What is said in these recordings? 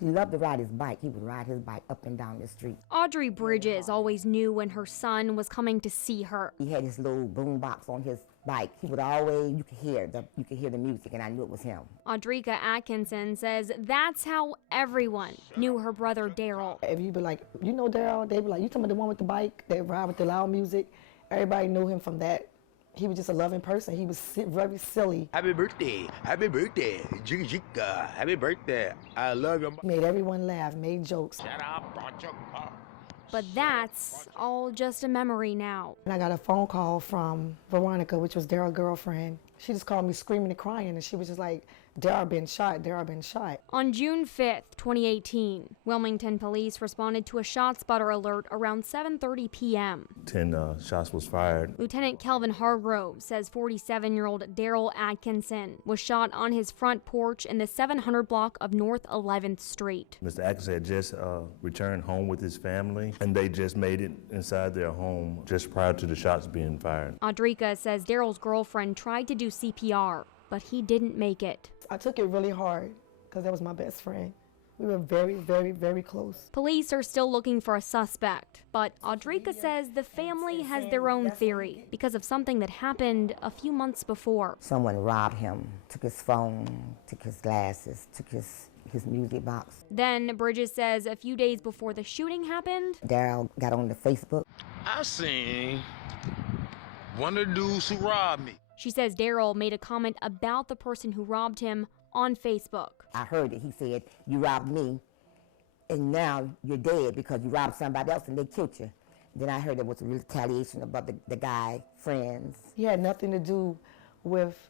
He loved to ride his bike. He would ride his bike up and down the street. Audrey Bridges always knew when her son was coming to see her. He had his little boom box on his bike. He would always, you could hear the music, and I knew it was him. Audrika Atkinson says that's how everyone knew her brother Daryl. If you be like, you know Daryl, they'd be like, you talking about the one with the bike that ride with the loud music? Everybody knew him from that. He was just a loving person. He was very silly. Happy birthday, jigga jigga, happy birthday, I love you. Made everyone laugh, made jokes. Shut up, brought your car. But that's all just a memory now. And I got a phone call from Veronica, which was Daryl's girlfriend. She just called me screaming and crying, and she was just like, Daryl been shot, Daryl been shot. On June 5th, 2018, Wilmington police responded to a ShotSpotter alert around 7:30 p.m. 10 shots was fired. Lieutenant Kelvin Hargrove says 47-year-old Daryl Atkinson was shot on his front porch in the 700 block of North 11th Street. Mr. Atkinson had just returned home with his family, and they just made it inside their home just prior to the shots being fired. Audrika says Daryl's girlfriend tried to do CPR, but he didn't make it. I took it really hard because that was my best friend. We were very, very, very close. Police are still looking for a suspect, but Audrika says the family has their own theory because of something that happened a few months before. Someone robbed him, took his phone, took his glasses, took his music box. Then Bridges says a few days before the shooting happened, Daryl got on the Facebook. I seen one of the dudes who robbed me. She says Daryl made a comment about the person who robbed him on Facebook. I heard it. He said, you robbed me, and now you're dead because you robbed somebody else and they killed you. Then I heard it was a retaliation about the guy, friends. He had nothing to do with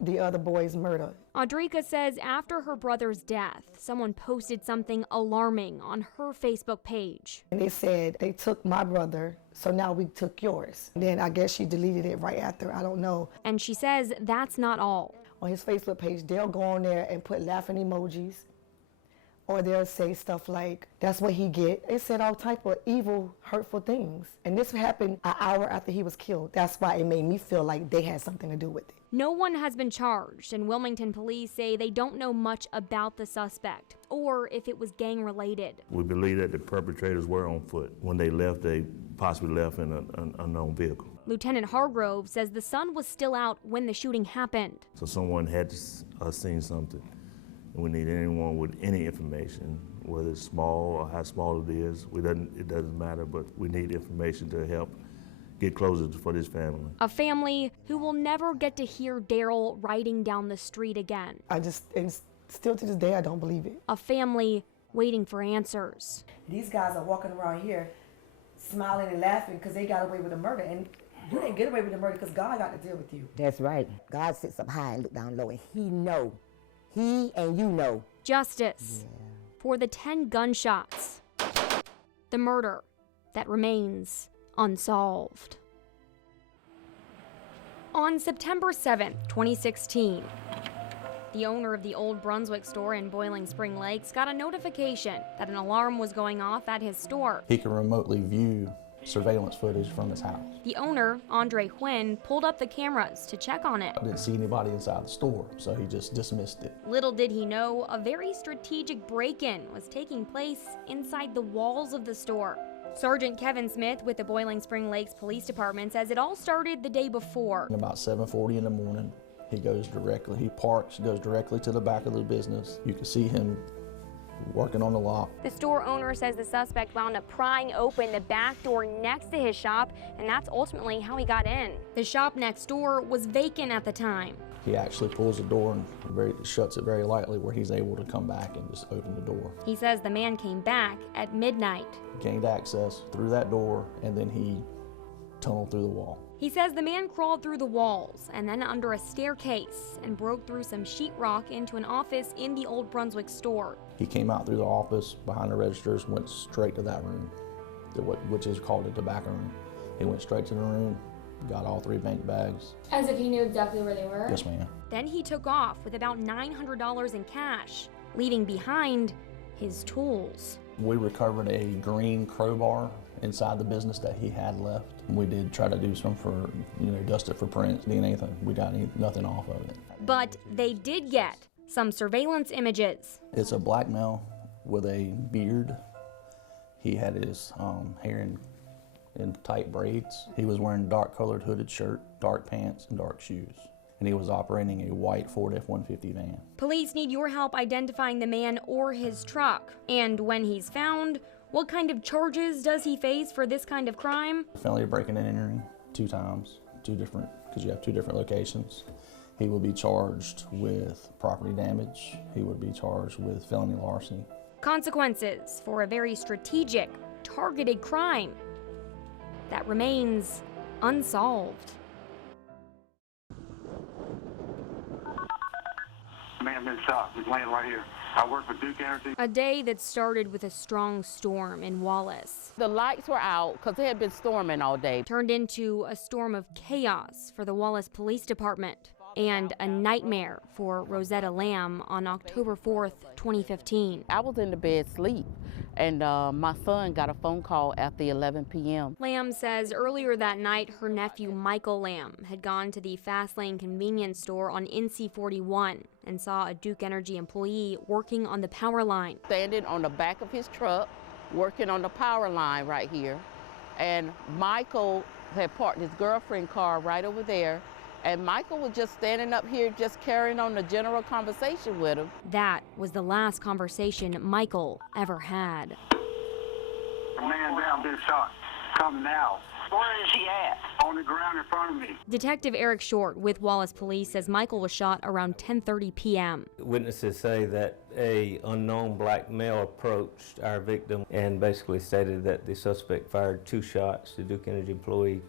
the other boy's murder. Audrika says after her brother's death, someone posted something alarming on her Facebook page. And they said, they took my brother, so now we took yours. And then I guess she deleted it right after, I don't know. And she says that's not all. On his Facebook page, they'll go on there and put laughing emojis, or they'll say stuff like, that's what he get. It said all type of evil, hurtful things. And this happened an hour after he was killed. That's why it made me feel like they had something to do with it. No one has been charged, and Wilmington police say they don't know much about the suspect or if it was gang-related. We believe that the perpetrators were on foot. When they left, they possibly left in an unknown vehicle. Lieutenant Hargrove says the sun was still out when the shooting happened. So someone had seen something. And we need anyone with any information, whether it's small or how small it is. It doesn't matter, but we need information to help get closer for this family. A family who will never get to hear Daryl riding down the street again. And still to this day, I don't believe it. A family waiting for answers. These guys are walking around here smiling and laughing because they got away with a murder. And you didn't get away with the murder because God got to deal with you. That's right. God sits up high and look down low, and he and you know. Justice for the 10 gunshots. The murder that remains unsolved. On September 7th, 2016, the owner of the old Brunswick store in Boiling Spring Lakes got a notification that an alarm was going off at his store. He can remotely view surveillance footage from his house. The owner, Andre Quinn, pulled up the cameras to check on it. I didn't see anybody inside the store, so he just dismissed it. Little did he know, a very strategic break-in was taking place inside the walls of the store. Sergeant Kevin Smith with the Boiling Spring Lakes Police Department says it all started the day before. About 7:40 in the morning, he parks, goes directly to the back of the business. You can see him working on the lock. The store owner says the suspect wound up prying open the back door next to his shop, and that's ultimately how he got in. The shop next door was vacant at the time. He actually pulls the door and shuts it very lightly where he's able to come back and just open the door. He says the man came back at midnight. Gained access through that door, and then he tunneled through the wall. He says the man crawled through the walls and then under a staircase and broke through some sheetrock into an office in the old Brunswick store. He came out through the office behind the registers, went straight to that room, which is called the tobacco room. He went straight to the room, got all 3 bank bags. As if he knew exactly where they were? Yes, ma'am. Then he took off with about $900 in cash, leaving behind his tools. We recovered a green crowbar inside the business that he had left. We did try to do some dust it for prints, DNA, anything. We got nothing off of it. But they did get some surveillance images. It's a black male with a beard. He had his hair in tight braids. He was wearing dark colored hooded shirt, dark pants, and dark shoes. And he was operating a white Ford F-150 van. Police need your help identifying the man or his truck. And when he's found, what kind of charges does he face for this kind of crime? Felony breaking and entering 2 times, because you have 2 different locations. He will be charged with property damage. He would be charged with felony larceny. Consequences for a very strategic, targeted crime that remains unsolved. Man been shot. He's laying right here. I work for Duke Energy. A day that started with a strong storm in Wallace The lights were out because it had been storming all day. turned into a storm of chaos for the Wallace Police Department and a nightmare for Rosetta Lamb on October 4th, 2015. I was in the bed asleep, and my son got a phone call after 11 p.m. Lamb says earlier that night her nephew Michael Lamb had gone to the Fast Lane convenience store on NC 41 and saw a Duke Energy employee working on the power line. Standing on the back of his truck, working on the power line right here. And Michael had parked his girlfriend's car right over there. And Michael was just standing up here, just carrying on the general conversation with him. That was the last conversation Michael ever had. A man down been shot. Come now. Where is he at? On the ground in front of me. Detective Eric Short with Wallace Police says Michael was shot around 10:30 p.m. Witnesses say that an unknown black male approached our victim and basically stated that the suspect fired 2 shots. The Duke Energy employee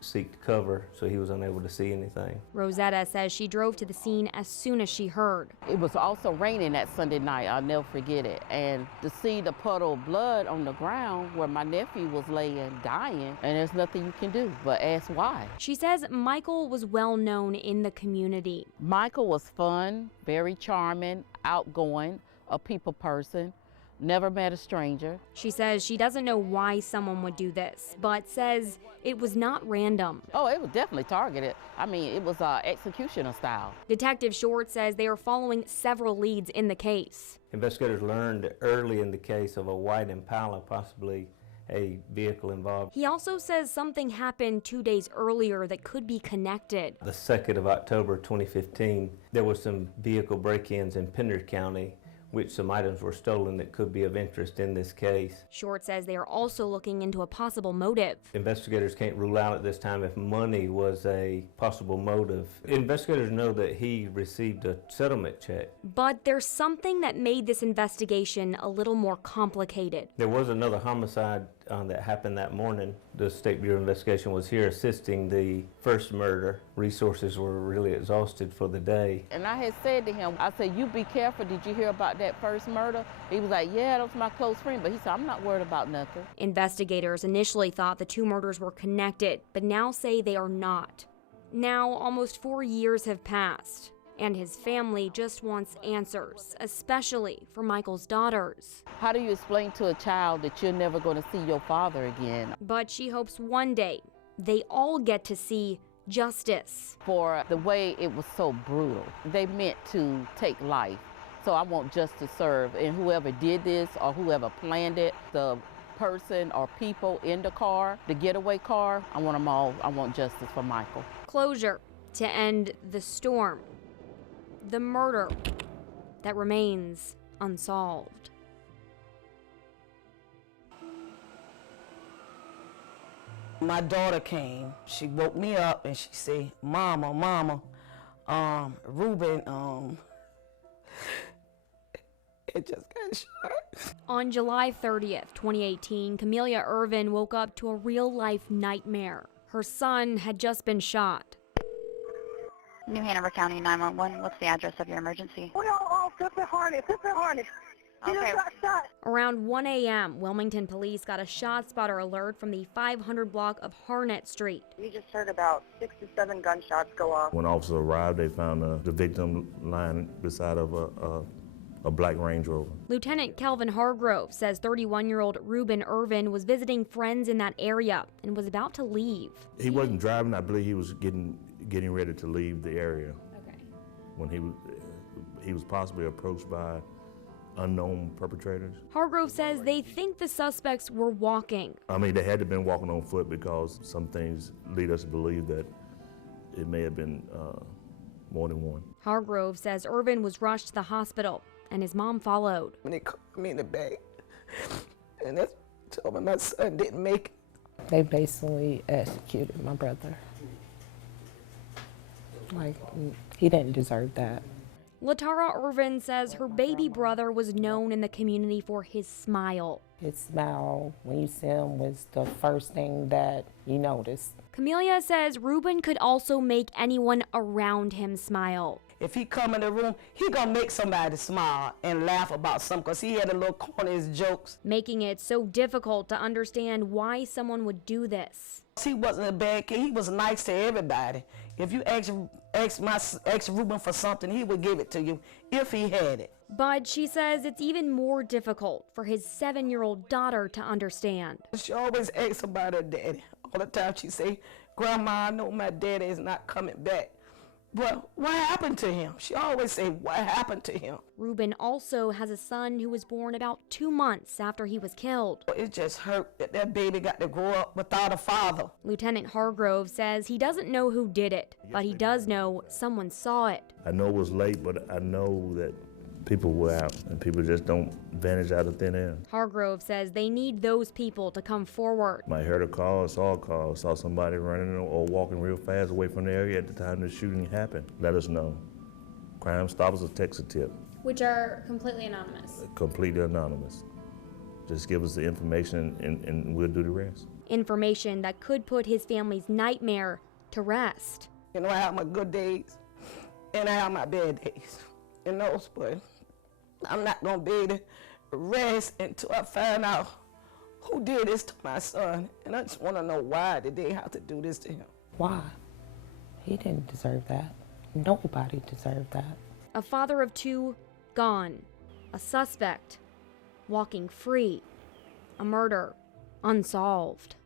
seeked cover, so he was unable to see anything. Rosetta says she drove to the scene as soon as she heard. It was also raining that Sunday night, I'll never forget it. And to see the puddle of blood on the ground where my nephew was laying, dying, and there's nothing you can do but ask why. She says Michael was well known in the community. Michael was fun, very charming, outgoing, a people person. Never met a stranger. She says she doesn't know why someone would do this, but says it was not random. Oh, it was definitely targeted. I mean, it was executioner style. Detective Short says they are following several leads in the case. Investigators learned early in the case of a white Impala, possibly a vehicle involved. He also says something happened 2 days earlier that could be connected. The 2nd of October 2015, there were some vehicle break-ins in Pender County, which some items were stolen that could be of interest in this case. Short says they are also looking into a possible motive. Investigators can't rule out at this time if money was a possible motive. Investigators know that he received a settlement check. But there's something that made this investigation a little more complicated. There was another homicide that happened that morning. The State Bureau of Investigation was here assisting the first murder. Resources were really exhausted for the day. And I had said to him, I said, you be careful, did you hear about that first murder? He was like, yeah, that was my close friend, but he said, I'm not worried about nothing. Investigators initially thought the 2 murders were connected, but now say they are not. Now, almost 4 years have passed, and his family just wants answers, especially for Michael's daughters. How do you explain to a child that you're never going to see your father again? But she hopes one day they all get to see justice. For the way it was so brutal. They meant to take life. So I want justice served. And whoever did this or whoever planned it, the person or people in the car, the getaway car, I want them all. I want justice for Michael. Closure to end the storm. The murder that remains unsolved. My daughter came. She woke me up and she said, Mama, Ruben, it just got shot. On July 30th, 2018, Camelia Ervin woke up to a real-life nightmare. Her son had just been shot. New Hanover County 911, what's the address of your emergency? We are all Pippa Harness. He just got shot. Around 1 a.m., Wilmington police got a shot spotter alert from the 500 block of Harnett Street. We just heard about 6 to 7 gunshots go off. When officers arrived, they found the victim lying beside of a black Range Rover. Lieutenant Kelvin Hargrove says 31-year-old Ruben Ervin was visiting friends in that area and was about to leave. He wasn't driving. I believe he was getting ready to leave the area. Okay. When he was possibly approached by unknown perpetrators. Hargrove says they think the suspects were walking. I mean, they had to have been walking on foot because some things lead us to believe that it may have been more than one. Hargrove says Ervin was rushed to the hospital and his mom followed. When they called me in the bag, and that's told me my son didn't make it. They basically executed my brother. Like, he didn't deserve that. Latara Ervin says her baby brother was known in the community for his smile. His smile, when you see him, was the first thing that you noticed. Camelia says Ruben could also make anyone around him smile. If he come in the room, he gonna make somebody smile and laugh about something, because he had a little corny his jokes. Making it so difficult to understand why someone would do this. He wasn't a bad kid. He was nice to everybody. If you ask Ruben for something, he would give it to you if he had it. But she says it's even more difficult for his 7-year-old daughter to understand. She always asks about her daddy. All the time she say, "Grandma, I know my daddy is not coming back. But what happened to him?" She always say, "What happened to him?" Ruben also has a son who was born about 2 months after he was killed. It just hurt that that baby got to grow up without a father. Lieutenant Hargrove says he doesn't know who did it, but he does know someone saw it. I know it was late, but I know that people were out, and people just don't vanish out of thin air. Hargrove says they need those people to come forward. Might heard a call, saw somebody running or walking real fast away from the area at the time the shooting happened. Let us know. Crime Stoppers will text a tip. Which are completely anonymous. Completely anonymous. Just give us the information and we'll do the rest. Information that could put his family's nightmare to rest. You know, I have my good days and I have my bad days. You know, but I'm not gonna be able to rest until I find out who did this to my son. And I just wanna know, why did they have to do this to him? Why? He didn't deserve that. Nobody deserved that. A father of 2 gone. A suspect walking free. A murder unsolved.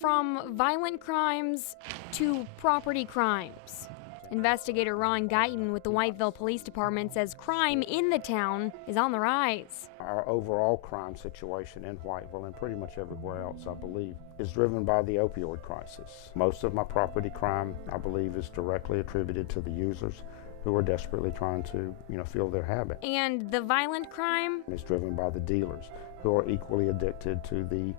From violent crimes to property crimes. Investigator Ron Guyton with the Whiteville Police Department says crime in the town is on the rise. Our overall crime situation in Whiteville and pretty much everywhere else, I believe, is driven by the opioid crisis. Most of my property crime, I believe, is directly attributed to the users who are desperately trying to, fill their habit. And the violent crime? It's driven by the dealers who are equally addicted to the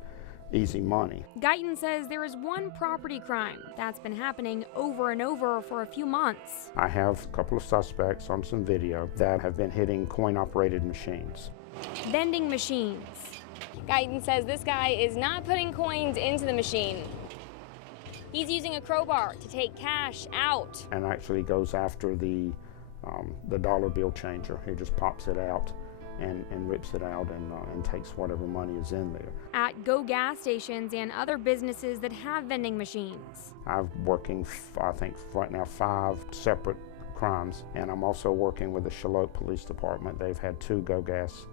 easy money. Guyton says there is one property crime that's been happening over and over for a few months. I have a couple of suspects on some video that have been hitting coin-operated machines. Vending machines. Guyton says this guy is not putting coins into the machine. He's using a crowbar to take cash out. And actually goes after the dollar bill changer. He just pops it out and rips it out and takes whatever money is in there. At Go gas stations and other businesses that have vending machines. I'm working, I think, right now 5 separate crimes, and I'm also working with the Charlotte Police Department. They've had 2 Go gas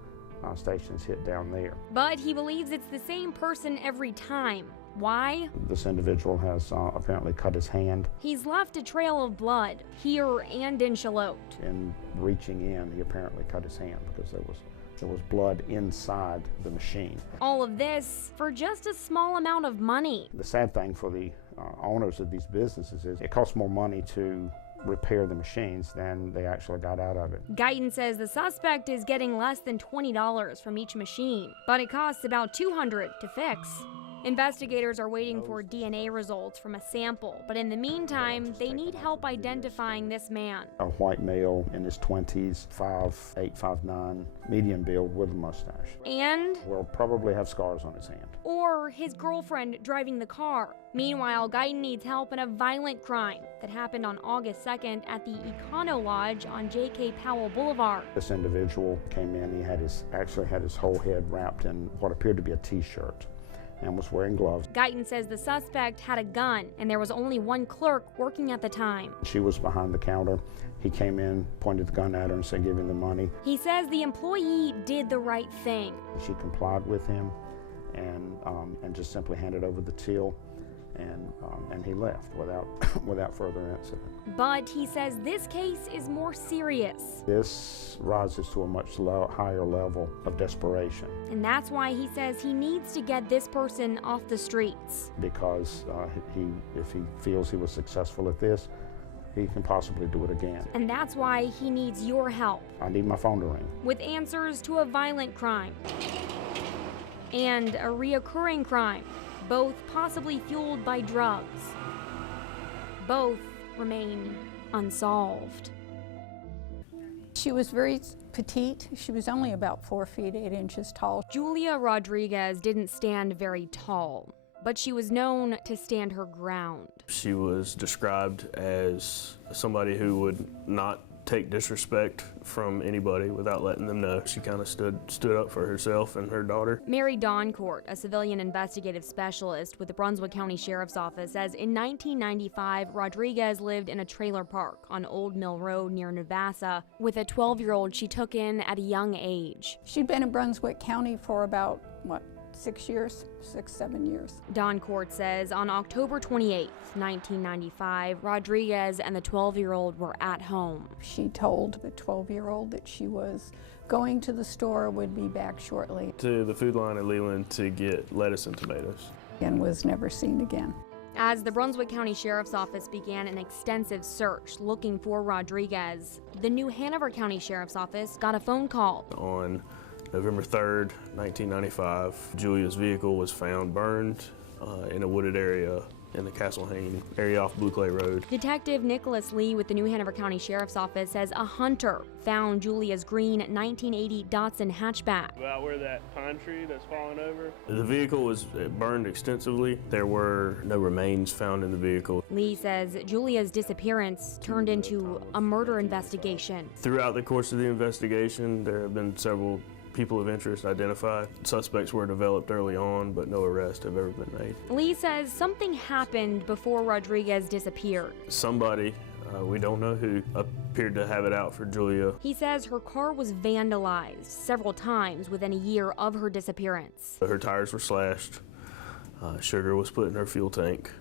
stations hit down there. But he believes it's the same person every time. Why? This individual has apparently cut his hand. He's left a trail of blood here and in Charlotte. In reaching in, he apparently cut his hand because there was blood inside the machine. All of this for just a small amount of money. The sad thing for the owners of these businesses is it costs more money to repair the machines than they actually got out of it. Guyton says the suspect is getting less than $20 from each machine, but it costs about $200 to fix. Investigators are waiting for DNA results from a sample, but in the meantime, they need help identifying this man. A white male in his 20s, 5'8", 5'9", medium build with a mustache. And? Will probably have scars on his hand. Or his girlfriend driving the car. Meanwhile, Guyton needs help in a violent crime that happened on August 2nd at the Econo Lodge on J.K. Powell Boulevard. This individual came in, he actually had his whole head wrapped in what appeared to be a t-shirt and was wearing gloves. Guyton says the suspect had a gun and there was only one clerk working at the time. She was behind the counter. He came in, pointed the gun at her and said, "Give him the money." He says the employee did the right thing. She complied with him and just simply handed over the till and he left without further incident. But he says this case is more serious. This rises to a much higher level of desperation. And that's why he says he needs to get this person off the streets. Because if he feels he was successful at this, he can possibly do it again. And that's why he needs your help. I need my phone to ring. With answers to a violent crime and a reoccurring crime, both possibly fueled by drugs. Both remain unsolved. She was very petite. She was only about 4 feet 8 inches tall. Julia Rodriguez didn't stand very tall, but she was known to stand her ground. She was described as somebody who would not take disrespect from anybody without letting them know. She kind of stood up for herself and her daughter. Mary Doncourt, a civilian investigative specialist with the Brunswick County Sheriff's Office, says in 1995, Rodriguez lived in a trailer park on Old Mill Road near Navassa with a 12-year-old she took in at a young age. She'd been in Brunswick County for about, 6 years, 7 years. Doncourt says on October 28, 1995, Rodriguez and the 12-year-old were at home. She told the 12-year-old that she was going to the store, would be back shortly. To the food line at Leland to get lettuce and tomatoes. And was never seen again. As the Brunswick County Sheriff's Office began an extensive search looking for Rodriguez, the New Hanover County Sheriff's Office got a phone call. On November 3rd, 1995, Julia's vehicle was found burned in a wooded area in the Castle Hayne area off Blue Clay Road. Detective Nicholas Lee with the New Hanover County Sheriff's Office says a hunter found Julia's green 1980 Datsun hatchback. About where that pine tree that's fallen over? The vehicle was burned extensively. There were no remains found in the vehicle. Lee says Julia's disappearance turned into a murder investigation. Throughout the course of the investigation, there have been several people of interest identified. Suspects were developed early on, but no arrests have ever been made. Lee says something happened before Rodriguez disappeared. Somebody, we don't know who, appeared to have it out for Julia. He says her car was vandalized several times within a year of her disappearance. Her tires were slashed. Sugar was put in her fuel tank.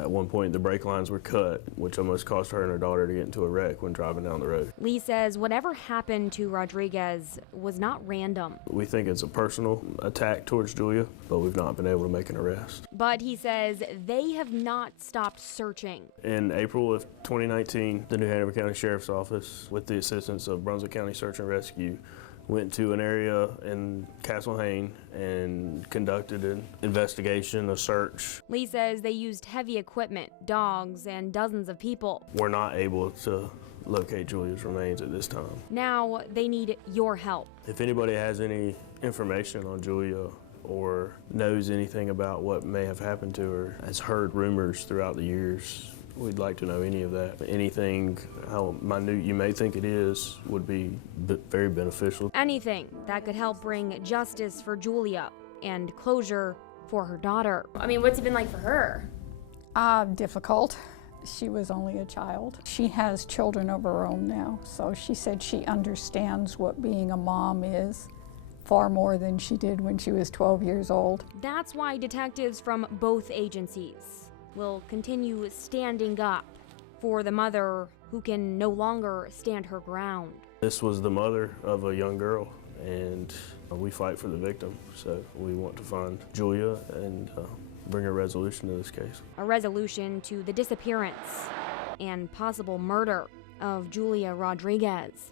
At one point, the brake lines were cut, which almost caused her and her daughter to get into a wreck when driving down the road. Lee says whatever happened to Rodriguez was not random. We think it's a personal attack towards Julia, but we've not been able to make an arrest. But he says they have not stopped searching. In April of 2019, the New Hanover County Sheriff's Office, with the assistance of Brunswick County Search and Rescue, went to an area in Castle Hayne and conducted an investigation, a search. Lee says they used heavy equipment, dogs, and dozens of people. We're not able to locate Julia's remains at this time. Now they need your help. If anybody has any information on Julia or knows anything about what may have happened to her, has heard rumors throughout the years, we'd like to know any of that. Anything, how minute you may think it is, would be very beneficial. Anything that could help bring justice for Julia and closure for her daughter. I mean, what's it been like for her? Difficult. She was only a child. She has children of her own now, so she said she understands what being a mom is far more than she did when she was 12 years old. That's why detectives from both agencies will continue standing up for the mother who can no longer stand her ground. This was the mother of a young girl, and we fight for the victim, so we want to find Julia and bring a resolution to this case. A resolution to the disappearance and possible murder of Julia Rodriguez.